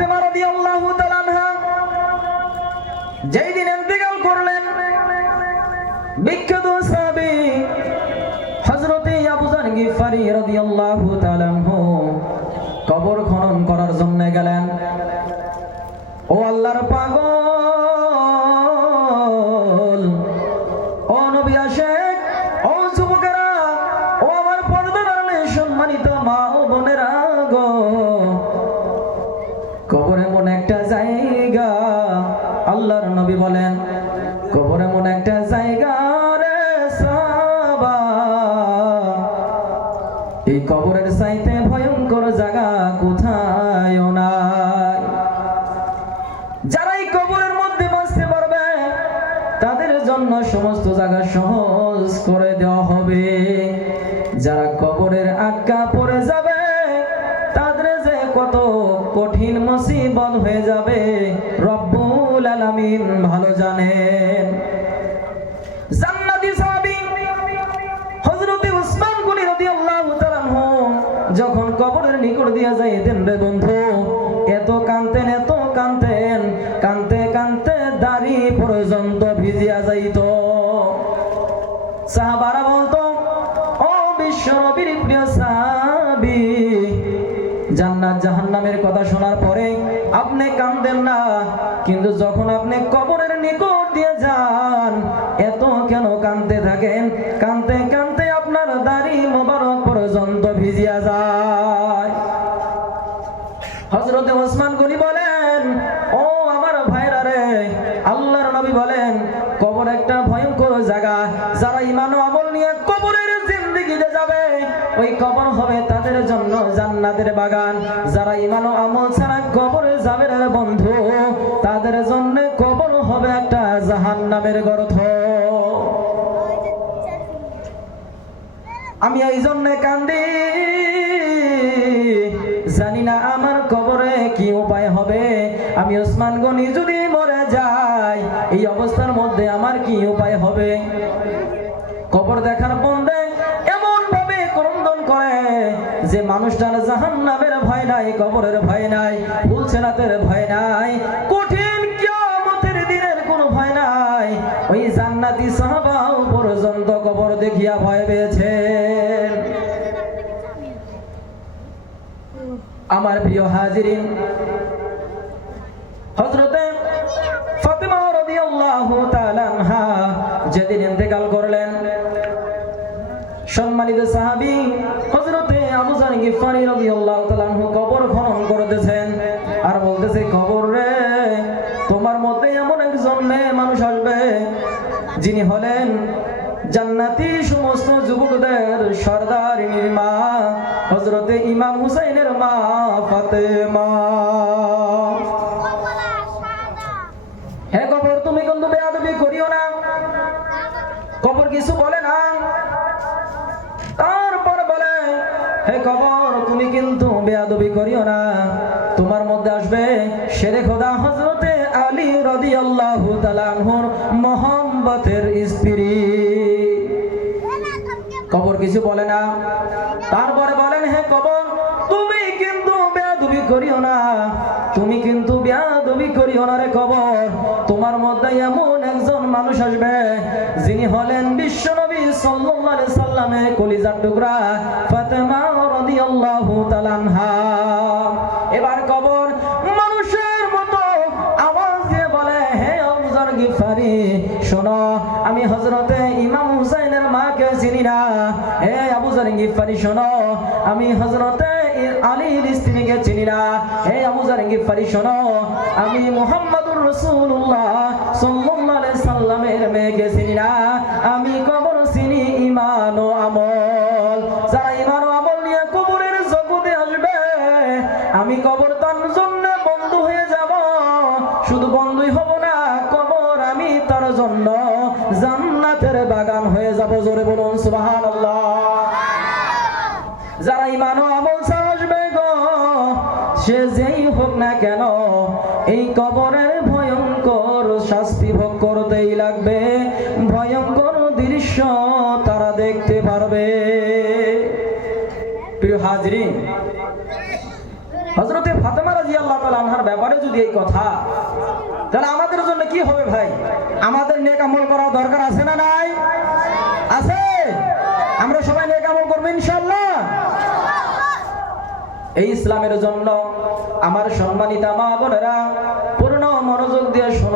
ফাতেমা রাদিয়াল্লাহু তাআলা আনহা যেই দিন ইন্তেকাল করলেন, বিখ্যাত সাহাবী হযরতে আবু যর গিফারী রাদিয়াল্লাহু তাআলা আনহু কবর খনন করার জন্য গেলেন। ও আল্লাহর পাগল, ও নবী আশিক, ও যুবকেরা, ও আমার পর্দার আড়ালে সম্মানিত মা ও বোনেরা গো, কবর এমন একটা জায়গা, আল্লাহর নবী বলেন কবর এমন একটা জায়গা রে সাহাবা, এই কবরের চাইতে ভয়ঙ্কর জায়গা কোথায়ও নাই। যারা এই কবরের মধ্যে বাঁচতে পারবে তাদের জন্য সমস্ত জায়গা সহজ করে দেওয়া হবে। যারা কবরের আটকা পড়ে যাবে তাদের যে কত কঠিন মুসিবত হয়ে যাবে রব্বুল আলামিন ভালো জানেন। জান্নাতি সাহাবী হযরত উসমান গনি রাদিয়াল্লাহু তাআলা আনহু যখন কবরের নিকট দিয়ে যাইতেন রে বন্ধু, এত কাঁদতেন, এত কাঁদতেন, কাঁদতে কাঁদতে দাড়ি পর্যন্ত ভিজিয়া যাইত। সাহাবারা বলতো, ও বিশ্বনবীর প্রিয় সাহাবী, জান্নাত জাহান্নামের কথা শোনার পরে আপনি কাঁদেন না, কিন্তু যখন আপনি কবরের নিকট দিয়ে যান এত কেন কাঁদতে থাকেন? কাঁদতে কাঁদতে আপনার দাড়ি মোবারক পর্যন্ত ভিজিয়া যায়। হযরত ওসমান গনি বলেন, ও আমার ভাইরা রে, আল্লাহর নবী বলেন কবর একটা ভয়ঙ্কর জায়গা। যারা ঈমান ও আমল নিয়ে কবরের জিন্দেগিতে যাবে ওই কবর হবে তাদের জন্য জান্নাতের বাগান। যারা ঈমান ও আমল ছাড়া কবরে যাবে রে বন্ধু, তাদের জন্য কবর হবে একটা জাহান্নামের গর্ত। আমি এই জন্য কান্দি, জানি না আমার কবরে কি উপায় হবে। আমি ওসমান গনি যদি মরে যাই এই অবস্থার মধ্যে আমার কি উপায় হবে? কবর দেখার বন্দে এমন ভাবে ক্রন্দন করে যে মানুষটার জাহান্নামের ভয় নাই, কবরের ভয় নাই, ফুলসেরাতের ভয় নাই, কঠিন কিয়ামতের দিনের কোনো ভয় নাই। ওই জান্নাতি সাহাবাও পর্যন্ত কবর দেখিয়া ভয় পেয়েছেন। আমার প্রিয় হাজিরিন, হযরতে ফাতেমা রাদিয়াল্লাহু তাআলা আনহা যেদিন ইন্তেকাল করলেন, সম্মানিত সাহাবী হযরতে আবু যর গিফারী রাদিয়াল্লাহু তাআলা আনহু কবর খনন করতেছেন আর বলতেছে, কবর রে, তোমার মধ্যে এমন একজন মেয়ে মানুষ আসবে যিনি হলেন জান্নাতি সমস্ত যুবকদের সরদারিনীর মা, হযরতে ইমাম হুসাইনের মা ফাতেমা। হে কবর, তুমি কিন্তু বেয়াদবি করিও না। কবর কিছু বলে না, তারপর বলে, হে কবর তুমি কিন্তু বেয়াদবি করিও না। তোমার মধ্যে আসবে শেরে খোদা হযরতে আলী রাদিয়াল্লাহু তাআলা আনহুর মোহাম্মতের স্ত্রী। কবর কিছু বলে না, তারপরে বলেন, হে কবর তুমি কিন্তু বেয়াদবি করিও না, তুমি কিন্তু বেয়াদবি করিও না রে কবর। তোমার মধ্যে এমন একজন মানুষ আসবে যিনি হলেন বিশ্বনবী সাল্লাল্লাহু আলাইহি সাল্লামের কলিজার টুকরা ফাতেমা রাদিয়াল্লাহু তাআলা আনহা। এবার কবর মানুষের মতো আওয়াজ দিয়ে বলে, হে আবু যর গিফারী, শোনো, আমি হযরতে ইমাম হুসাইনের মাকে চিনি না। হে আবু যর গিফারী শোনো, আমি হযরতে আলীর স্ত্রীকে চিনি না। হে আবু যর গিফারী শোনো, আমি মুহাম্মদুর রাসূলুল্লাহ সাল্লাল্লাহু আলাইহি সাল্লামের মেয়েকে চিনি না। আমি কবর চিনি ঈমান ও আমল। যারা ঈমান ও আমল নিয়ে কবরের জগতে আসবে আমি কবর তার জন্য বন্ধু হয়ে যাব। শুধু বন্ধুই হব না, কবর আমি তার জন্য জান্নাতের বাগান হয়ে যাব। জোরে বলুন সুবহানাল্লাহ। যারা ঈমান ও আমল ছাড়া আসবে গো, সে যেই হোক না কেন এই কবরের ভয়ঙ্কর শাস্তি ভোগ করতেই লাগবে। ভয়ঙ্কর দৃশ্য তারা দেখতে পারবে। প্রিয় হাজিরিন, হযরতে ফাতেমা রাদিয়াল্লাহু তাআলা আনহার ব্যাপারে যদি এই কথা, তাহলে আমাদের জন্য কি হবে ভাই? আমাদের নেক আমল করা দরকার আছে না নাই? আছে। আমরা সবাই নেক আমল করব ইনশাআল্লাহ। এই ইসলামের জন্য আমার সম্মানিতা মা বোনেরা পূর্ণ মনোযোগ দিয়ে শুনুন।